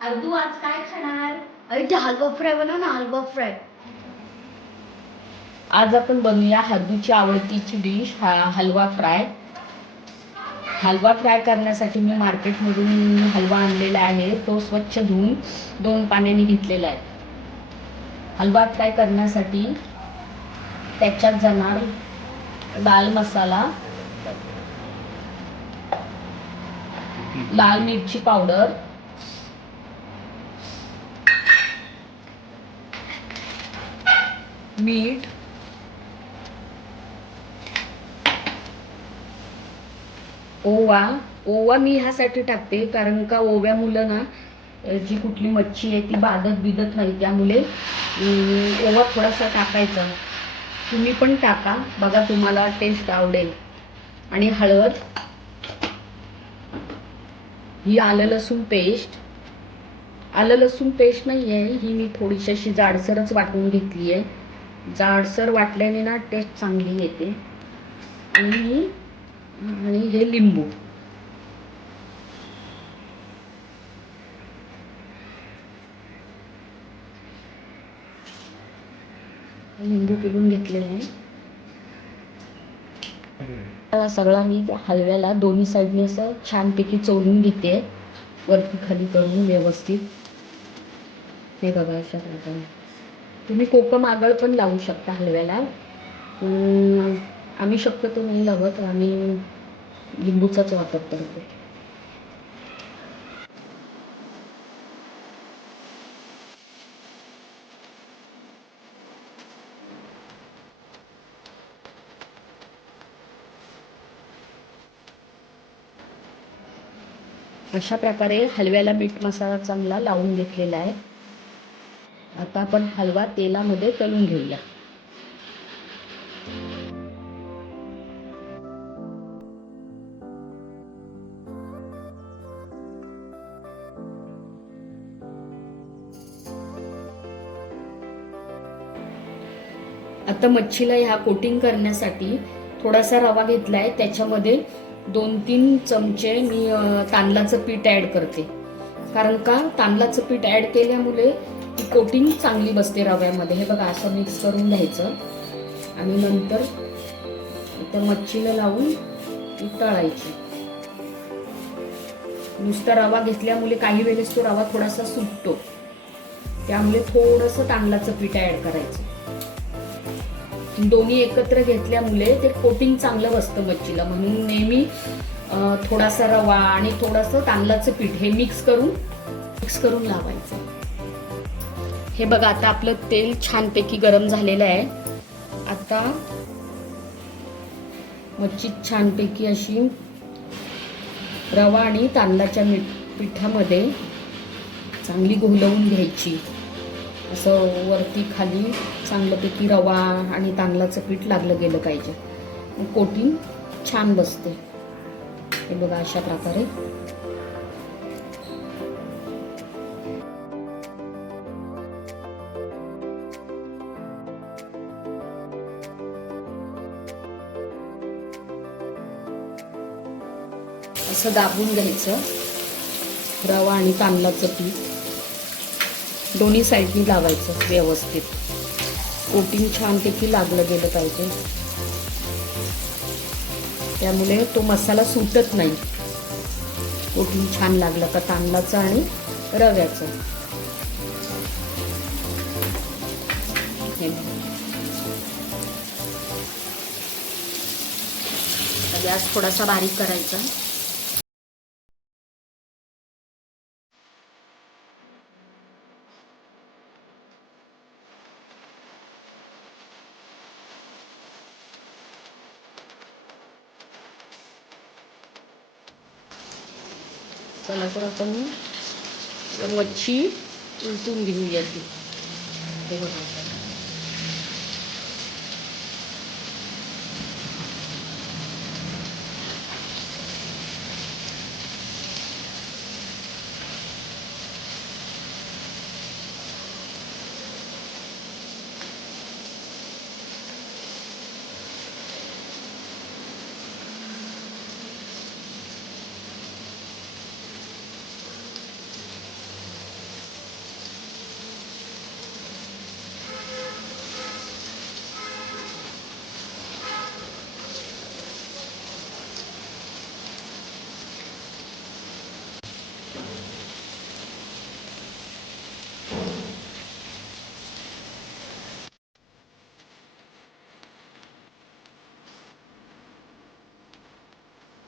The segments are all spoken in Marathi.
अरे तू आज काय खाणार? अरे ते हलवा फ्राय बनव ना हलवा फ्राय. आज आपण बनवूया हद्दूची आवडतीची डिश हा हलवा फ्राय. हलवा फ्राय करण्यासाठी मी मार्केटमधून हलवा आणलेला आहे. तो स्वच्छ धुवून दोन पाण्याने घेतलेला आहे. हलवा फ्राय करण्यासाठी त्याच्यात जाणार दाल मसाला लाल मिरची पावडर मीठ. ओवा. ओवा मी ह्यासाठी टाकते कारण का ओव्या मुलं ना जी कुठली मच्छी आहे ती बाधत बिदत नाही त्यामुळे ओवा थोडासा टाकायचा. तुम्ही पण टाका. बघा तुम्हाला टेस्ट आवडेल. आणि हळद. ही आलं लसूण पेस्ट आलं लसूण पेस्ट नाही आहे ही मी थोडीशी अशी जाडसरच वाटून घेतली आहे जाडसर वाटल्याने ना टेस्ट चांगली येते. आणि आणि हे लिंबू. लिंबू पिळून घेतलेले आहे. सगळा मी हलव्याला दोन्ही साईडने असं छानपैकी चोळून घेते. वरती खाली करून व्यवस्थित. हे बघा अशा प्रकारे. तुम्ही कोकम आगळ पण लावू शकता हलव्याला. आम्ही शक्यतो नाही लावत आम्ही लिंबूचाच वापर करतो अशा प्रकारे हलव्याला मीठ मसाला चांगला लावून घेतलेला आहे. आता आपण हलवा तेलामध्ये तळून घेऊया. आता मच्छीला ह्या कोटिंग करण्यासाठी थोडासा रवा घेतलाय. त्याच्यामध्ये दोन तीन चमचे मी तांदळाचं पीठ ऍड करते. कारण का? तांदळाचं पीठ ऍड केल्यामुळे ती कोटिंग चांगली बसते रव्यामध्ये. हे बघा असं मिक्स करून घ्यायचं. आणि नंतर त्या मच्छीला लावून ती तळायची. नुसता रवा घेतल्यामुळे काही वेळेस तो रवा थोडासा सुटतो. त्यामुळे थोडंसं तांदळाचं पीठ ऍड करायचं. दोन्ही एकत्र घेतल्यामुळे ते कोटिंग चांगलं बसतं मच्छीला. म्हणून नेहमी थोडासा रवा आणि थोडंसं तांदळाचं पीठ हे मिक्स करून मिक्स करून लावायचं. हे बघा आता आपलं तेल छानपैकी गरम झालेलं आहे. आता मच्छी छानपैकी अशी रवा आणि तांदळाच्या मिठ पिठामध्ये चांगली घोलवून घ्यायची. असं वरती खाली चांगल्यापैकी रवा आणि तांदळाचं पीठ लागलं गेलं पाहिजे. कोटिंग छान बसते. हे बघा अशा प्रकारे. असं दाबून घ्यायचं. रवा आणि तांदळाचं पीठ. दोन्ही साईडनी लावायचं व्यवस्थित. कोटिंग छानपैकी लागलं गेलं पाहिजे. त्यामुळे तो मसाला सुटत नाही. कोटिंग छान लागलं का तांदळाचं आणि रव्याचं. गॅस थोडासा बारीक करायचा. चला तर आपण मच्छी उलटून घेऊया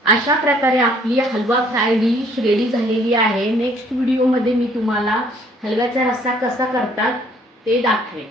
अशा प्रकारे आपली हलवा फ्राय डिश रेडी झालेली आहे. नेक्स्ट व्हिडिओमध्ये मी तुम्हाला हलव्याचा रस्सा कसा करतात ते दाखवेन.